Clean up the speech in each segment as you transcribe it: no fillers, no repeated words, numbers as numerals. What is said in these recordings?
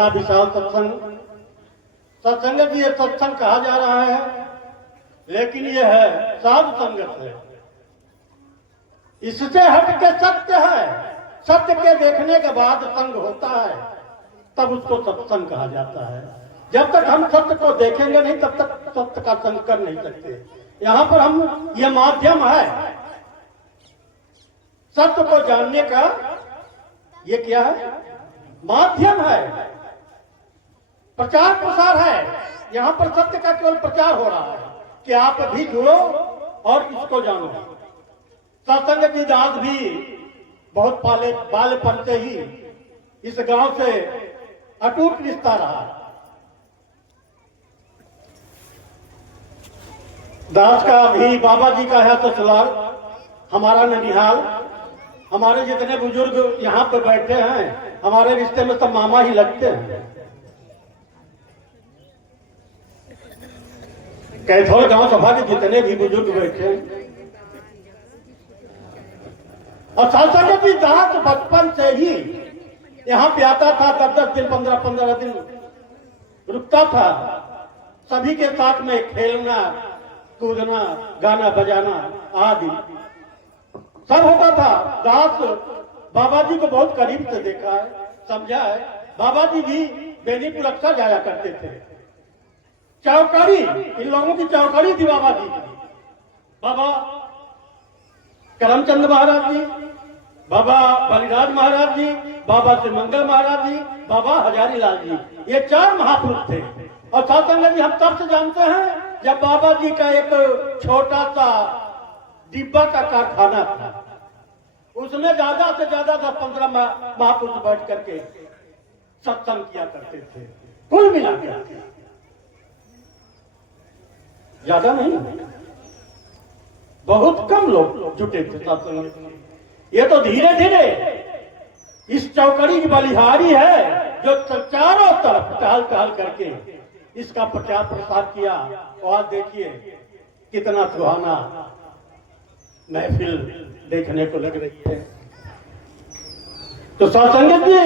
बड़ा विशाल सत्संग। सत्संग जी ये सत्संग कहा जा रहा है, लेकिन ये है साधु संगत है। इससे हट के सत्य है। सत्य के देखने के बाद संग होता है, तब उसको सत्संग कहा जाता है। जब तक हम सत्य को देखेंगे नहीं, तब तक सत्य का संग कर नहीं सकते। यहाँ पर हम ये माध्यम है सत्य को जानने का। ये क्या है? माध्यम है, प्रचार प्रसार है। यहाँ पर सत्य का केवल प्रचार हो रहा है कि आप भी जुड़ो और इसको जानो। सत्संग की दास भी बहुत बालपन से ही इस गांव से अटूट रिश्ता रहा। दास का भी बाबा जी का है ससुराल, हमारा ननिहाल। हमारे जितने बुजुर्ग यहाँ पे बैठे हैं, हमारे रिश्ते में सब मामा ही लगते हैं। कैथोल गांव सभा के जितने भी बुजुर्ग बैठे हैं, और सत्संग की दास बचपन से ही यहाँ पे आता था। 10-10 दिन 15-15 दिन रुकता था। सभी के साथ में खेलना कूदना गाना बजाना आदि सब होता था। दास बाबा जी को बहुत करीब से देखा है, समझा है। बाबा जी भी बेनीपुर अक्सर जाया करते थे। चौकड़ी, इन लोगों की चौकड़ी थी बाबा जी की। बाबा करमचंद महाराज जी, बाबा बलिराज महाराज जी, बाबा श्रीमंगल महाराज जी, बाबा हजारी लाल जी, ये 4 महापुरुष थे। और सत्संग जी हम तब से जानते हैं जब बाबा जी का एक छोटा सा डिब्बा का कारखाना था। उसमें ज्यादा से ज्यादा 10-15 महापुरुष बैठ करके सत्संग किया करते थे। कुल मिला के ज्यादा नहीं, बहुत कम लोग जुटे थे सत्संग। ये तो धीरे धीरे इस चौकड़ी की बलिहारी है जो चारों तरफ टहल टहल करके इसका प्रचार प्रसार किया। और आज देखिए कितना सुहाना महफिल देखने को लग रही है। तो सत्संग जी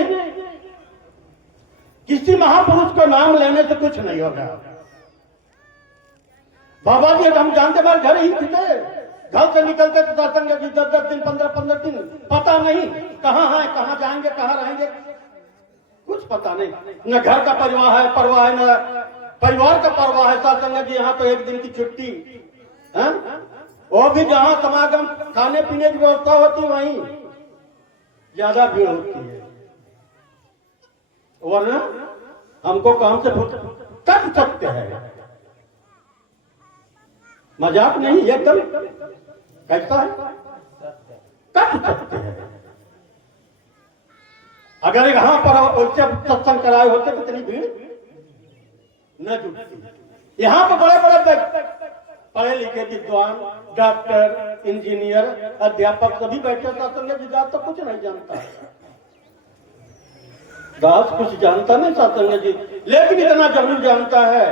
किसी महापुरुष को नाम लेने से कुछ नहीं होगा। बाबा जी हम जानते बार घर ही थे, घर से निकलते तो सत्संग जी 10-10 दिन 15-15 दिन, पता नहीं कहाँ है, कहाँ जाएंगे, कहाँ रहेंगे, कुछ पता नहीं। न घर का परवाह है, न परिवार का परवाह है। सत्संग जी यहाँ तो एक दिन की छुट्टी है, वो भी जहाँ समागम खाने पीने की व्यवस्था होती वहीं ज्यादा भीड़ होती है। वरना हमको काम से कट सकते हैं। मजाक नहीं, एकदम कैसा है, कट सकते हैं। अगर यहाँ पर उससे सत्संग कराए होते तो इतनी भीड़ न जुटती। यहाँ पर बड़े बड़े पढ़े लिखे विद्वान, डॉक्टर, इंजीनियर, अध्यापक सभी बैठे। सत्संग जी दास तो कुछ नहीं जानता, दास कुछ जानता नहीं सत्संग जी, लेकिन इतना जरूर जानता है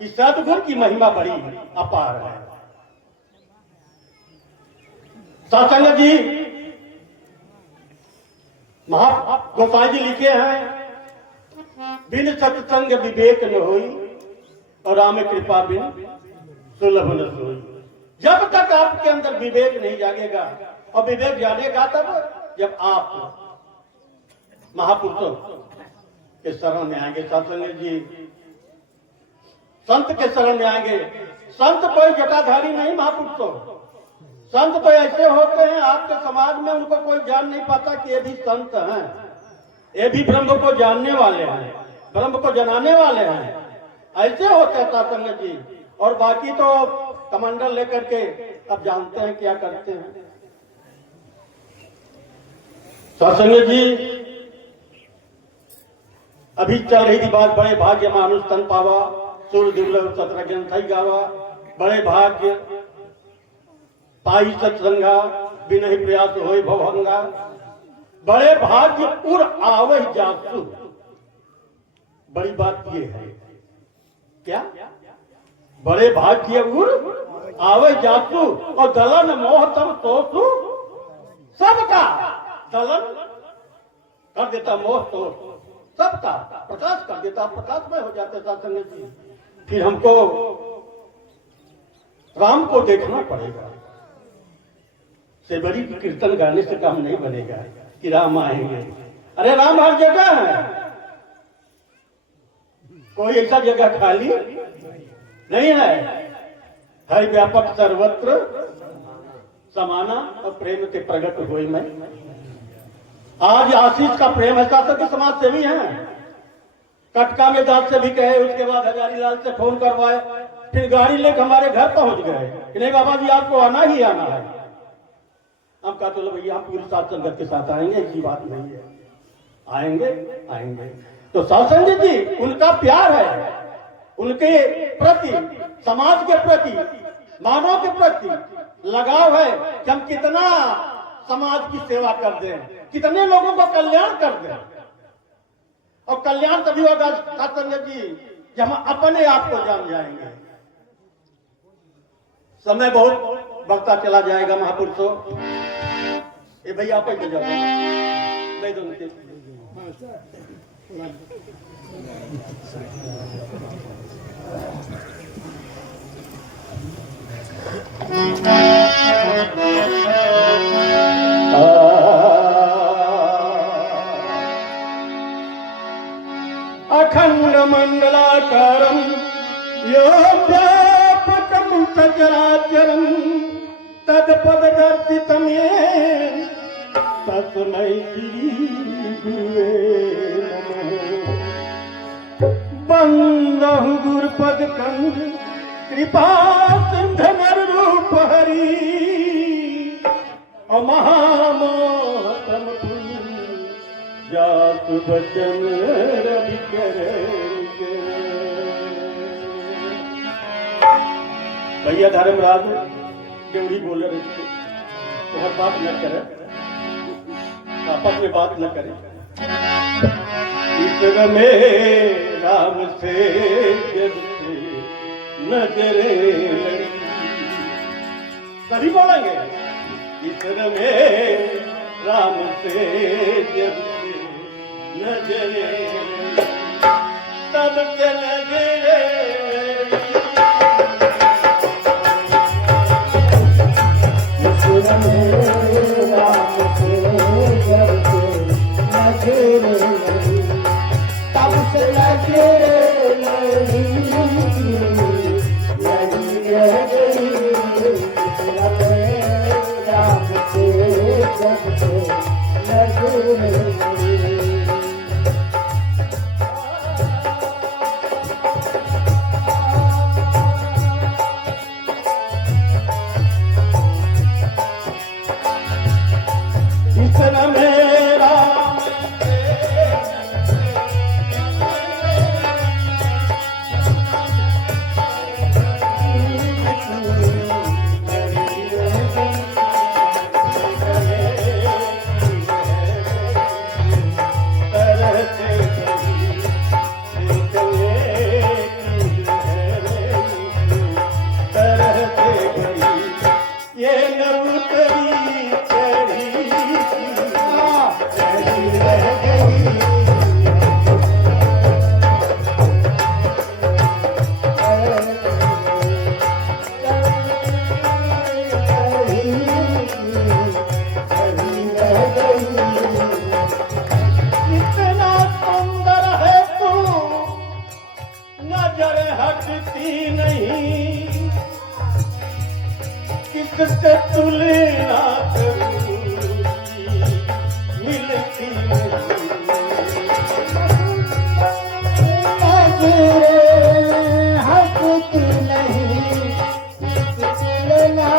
कि सद्गुरु की महिमा बड़ी अपार है। सत्संग जी गोसाई जी लिखे हैं, बिन सत्संग विवेक न होई और राम कृपा बिन सुलभ न सोई। जब तक आपके अंदर विवेक नहीं जागेगा, और विवेक जागेगा तब जब आप महापुरुषों के शरण में आएंगे। सत्संग जी संत के शरण में आएंगे। संत कोई जटाधारी नहीं महापुरुषों, संत तो ऐसे होते हैं आपके समाज में उनको कोई जान नहीं पाता कि ये भी संत हैं, ये भी ब्रह्म को जानने वाले हैं, ब्रह्म को जनाने वाले हैं। ऐसे होते हैं सत्संग जी। और बाकी तो कमंडल लेकर के अब जानते हैं क्या करते हैं। सत्संग जी अभी चल रही थी बात, बड़े भाग्य मानुष तन पावा, सूर्य दुर्लभ 17 ग्रंथ थई गावा। बड़े भाग्य पाई सत्संगा, बिनहि प्रयास होय भवभंगा। बड़े भाग्य उर आवहि जासु। बड़ी बात ये है क्या, बड़े भाग्य उर आवहि जासु। और दलन मोह तम तोसु, सबका दलन कर देता मोह तो सबका प्रकाश कर देता, प्रकाशमय हो जाते सत्संग जी। फिर हमको राम को देखना पड़ेगा। सेवरी की कीर्तन गाने से काम नहीं बनेगा कि राम आएंगे। अरे राम हर जगह है, कोई ऐसा जगह खाली नहीं है। हर व्यापक सर्वत्र समाना और प्रेम के प्रगट हुए मैं। आज आशीष का प्रेम है, शासक के समाज सेवी हैं। कटका में दाद से भी कहे, उसके बाद हजारीलाल से फोन करवाए, फिर गाड़ी लेकर हमारे घर पहुंच गए कि नहीं बाबा जी आपको आना ही आना है। हम कहा तो भैया हम पूरी साथ संगत के साथ आएंगे, ऐसी बात नहीं है, आएंगे आएंगे। तो सत्संग जी उनका प्यार है, उनके प्रति, समाज के प्रति, मानव के प्रति लगाव है कि हम कितना समाज की सेवा कर दें, कितने लोगों को कल्याण कर दें। और कल्याण तभी होगा सत्संग जी जब हम अपने आप को जान जाएंगे। समय बहुत बढ़ता चला जाएगा महापुरुषों। ये भैया आप ही जाओ, नहीं तो उनके अखंड मंडलाकारं व्यापकं सचराचरं तत्पददर्शितं येन तस्मै श्री गुरुवे नमः। बंदहु गुरुपद कंद कृपा सिंधु रूप हरि और महामोहतम जात बचन रवि भैया धर्मराज देवड़ी बोले रहे तो हर बात न करे, आपस में बात न करे। ईश्वर में राम से जब से नजरे लड़ी, सभी बोलेंगे ईश्वर में राम से जब से नजरे तब से नजरे ईश्वर में राम से जब से नजरे तब से नजरे किससे तुलना मिलती हकती नहीं तुलना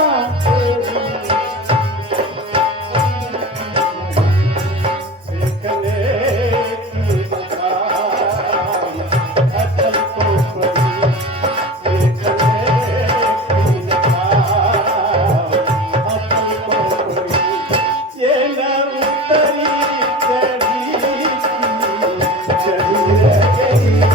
चढ़ी रह गई।